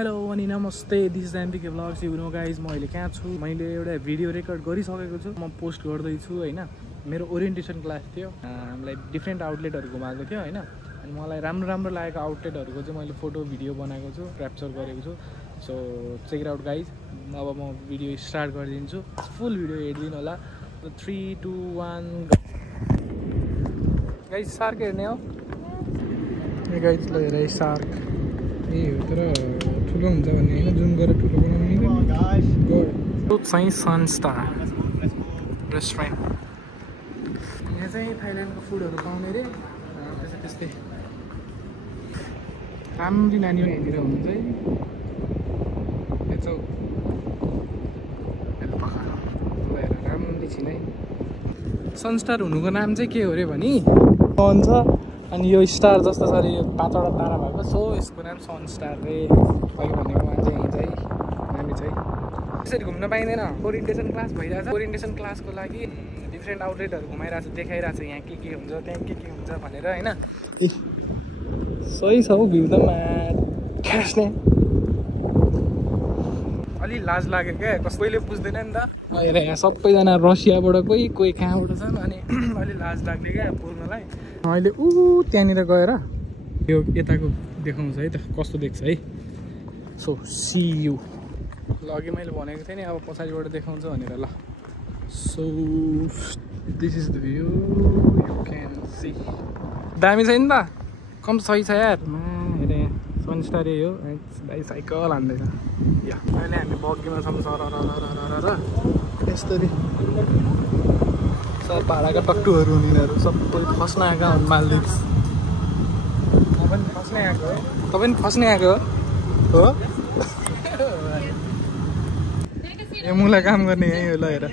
Hello अनि नमस्ते, this is MPK vlogs. You know guys, म अहिले कहाँ छु, मैले एउटा भिडियो रेकर्ड गरिसकेको छु, म पोस्ट गर्दैछु होइन। मेरो ओरिएन्टेसन क्लास थियो, हामीलाई डिफ्रेन्ट आउटलेटहरू घुमाएको थियो होइन। अनि मलाई राम्रो राम्रो लागेको आउटलेटहरूको चाहिँ मैले फोटो भिडियो बनाएको छु, क्याप्चर गरेको छु। So check it out guys. अब म भिडियो स्टार्ट गरिदिन्छु, फुल भिडियो हेरिदिनु होला। 3, 2, 1 गाइज। सार्क हेर्ने हो गाइज, ल हेर सार्क। ए हो तर ठुलो हुन्छ भन्ने होइन, जुन गरेर ठुलो बनाउनु चाहिँ सनस्टार रेस्टुरेन्ट। यहाँ चाहिँ थाइल्यान्डको फुडहरू पाउने अरे, त्यस्तै राम्री नानी यहाँनिर हुनु चाहिँ राम्री छिनै। सनस्टार हुनुको नाम चाहिँ के हो अरे भनी भन्छ। अनि यो स्टार जस्तो छ अरे, यो पाँचवटा तारा भएको, सो यसको नाम सनस्टार रे। अहिले भनेको मान्छे यहीँ चाहिँ हामी चाहिँ त्यसरी घुम्न पाइँदैन। ओरिएन्टेसन क्लास भइरहेछ, ओरिएन्टेसन क्लासको लागि डिफ्रेन्ट आउटलेटहरू घुमाइरहेको छ, देखाइरहेको छ यहाँ के हुन्छ त्यहाँ के हुन्छ भनेर होइन। सही छ हौ, भ्यू त खास्ने अलि लाज लाग्यो क्या, कसैले बुझ्दैन नि त। अहिले यहाँ सबैजना रसियाबाट कोही कहाँबाट छन्, अनि अलि लाज लाग्ने क्या बोल्नलाई। अहिले त्यहाँनिर गएर यो यताको देखाउँछ है त, कस्तो देख्छ है। So see you. ल अघि मैले भनेको थिएँ नि, अब पछाडिबाट देखाउँछ भनेर। ल so this is the view, you can see. दामी छ नि त, कम सही छ यार। हेर यहाँ सनस्टार यही हो, भाइ साइकल हान्दैछ। या अहिले हामी बग्गीमा छौँ सर यस्तरी। सब भाडाका टक्टुहरू हुनेहरू सबै फस्न आएका हुन् मालदिप्स। म पनि फस्नै आएको हो, तपाईँ पनि फस्नै आएको हो। यो मुला काम गर्ने यहीँ हो। ल हेर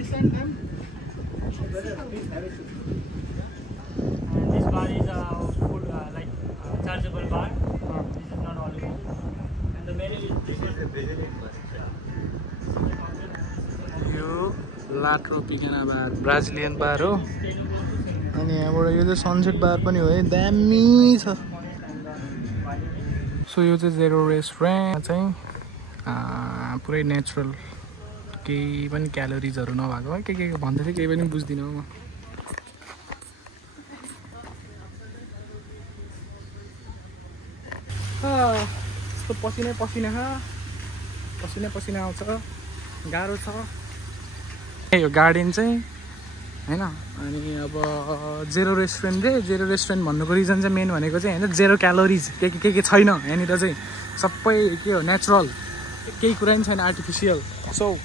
यो ला ट्रोपिकाना बार, ब्राजिलियन बार हो। अनि यहाँबाट यो चाहिँ सनसेट बार पनि हो है, दामी छ। सो यो चाहिँ जेरो रेस्टुरेन्ट चाहिँ पुरै नेचुरल, केही पनि क्यालोरिजहरू नभएको है। के भन्दै थियो केही पनि बुझ्दिनँ म। यस्तो पसिना आउँछ, गाह्रो छ यो गार्डन चाहिँ होइन। अनि अब जेरो रेस्टुरेन्ट भन्नुको रिजन चाहिँ मेन भनेको चाहिँ होइन, जेरो क्यालोरिज के छैन यहाँनिर चाहिँ। सबै के हो, नेचुरल, केही कुरा पनि छैन आर्टिफिसियल। सो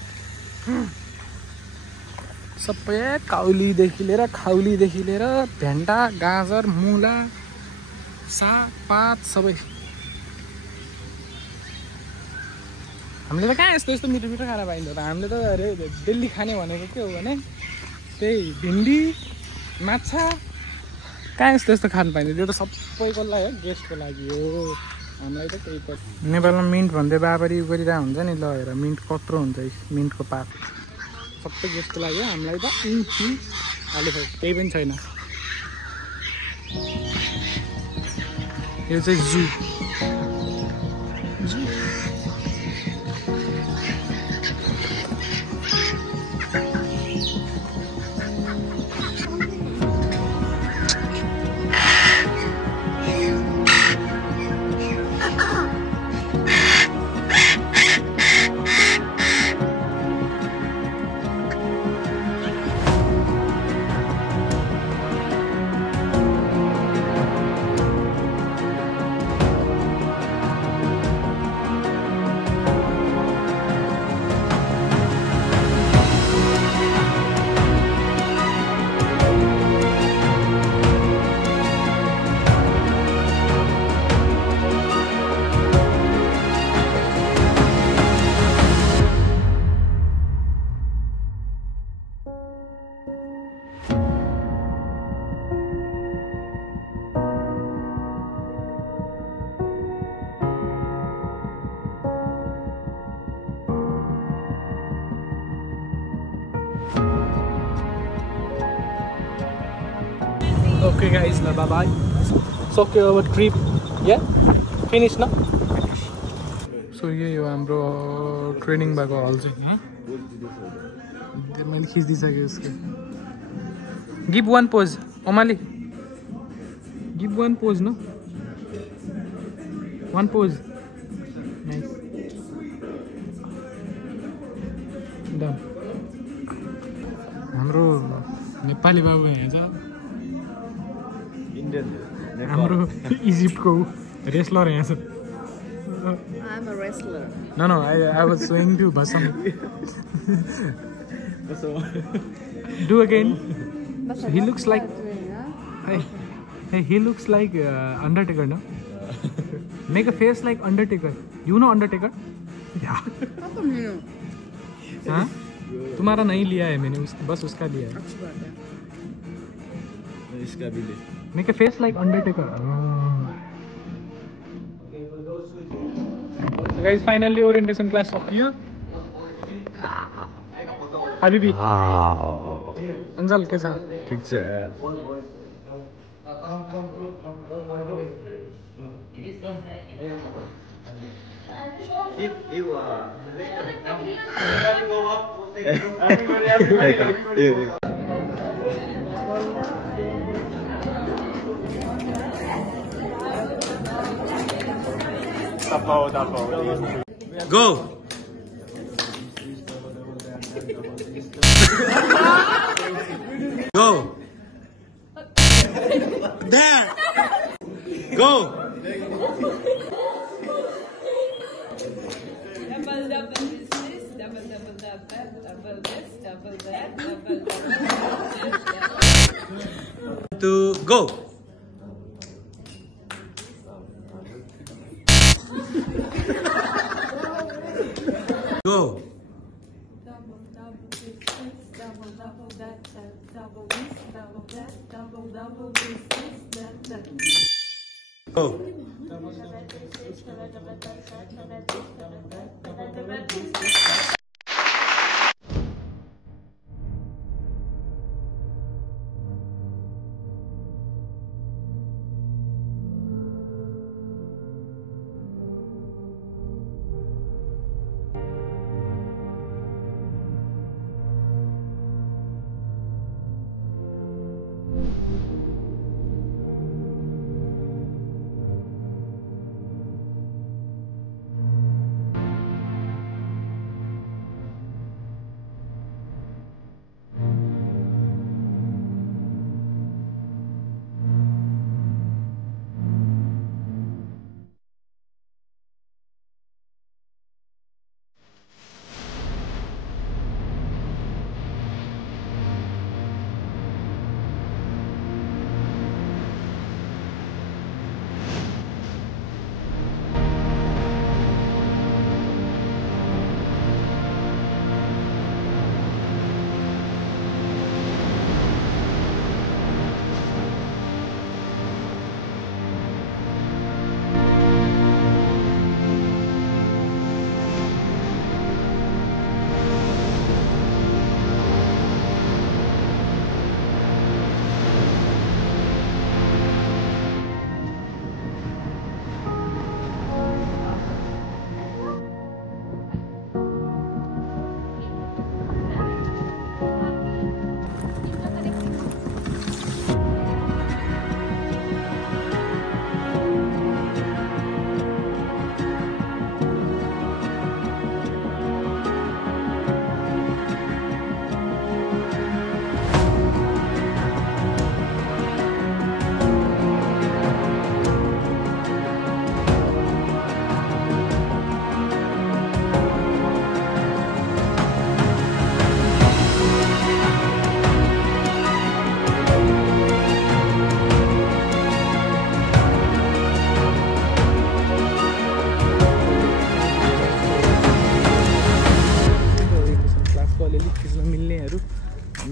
सबै खाउलीदेखि लिएर भेन्टा, गाजर, मुला, सागपात सबै। हामीले त कहाँ यस्तो मिठो खाना पाइन्छ त। हामीले त अरे डेली खाने भनेको के हो भने त्यही भिन्डी, माछा, कहाँ यस्तो खानु पाइन्छ। त्यो त सबैको लागि हो, गेस्टको लागि हो, हामीलाई त केही पर्छ। नेपालमा मिन्ट भन्दै बाबरी गरिरहेको हुन्छ नि। ल हेर मिन्ट कत्रो हुन्छ, मिन्टको पात सबै गेस्टको लागि हो, हामीलाई त आलु केही पनि छैन। यो चाहिँ जू। Okay guys, bye bye. So okay, our trip, yeah, finish now. So यही हो हाम्रो ट्रेनिङ भएको हल चाहिँ मैले खिचिदिइसकेँ उसको गिभ वान पोज ओमाली गिभ वान पोज न वान पोज नाइस डन हाम्रो नेपाली बाबु यहाँ छ हाम्रो इजिप्टको रेस्लर यहाँ छ I'm a wrestler. No, I was showing you Basam. Do again. He looks like. Hey, he looks like Undertaker, no? Make a face like Undertaker. You know Undertaker? Yeah. How come you know? हाँ? तुम्हारा नहीं लिया है मैंने बस उसका लिया है. अच्छी बात है. इसका भी ले. Make a face like Undertaker. So guys, finally orientation class of here. Habibi. अंजल कैसा? ठीक है. Go. Go. There. Go. Double this, double that, double this, double that, double that. To go. Go. Double this, double that, double this, double that, double this, that. Go.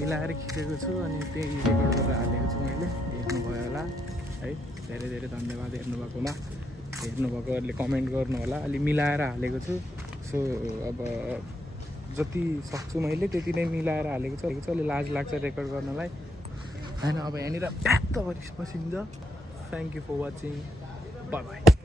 मिलाएर खिचेको छु अनि त्यही record गरेर हालेको छु मैले हेर्नुभयो होला है धेरै धेरै धन्यवाद हेर्नुभएकोमा हेर्नुभएकोहरूले कमेन्ट गर्नु होला अलि मिलाएर हालेको छु सो अब जति सक्छु मैले त्यति नै मिलाएर हालेको छु अलि लाज लाग्छ रेकर्ड गर्नलाई हैन अब यहाँनिर ट्याक्क गरी बसिन्छ thank you for watching bye by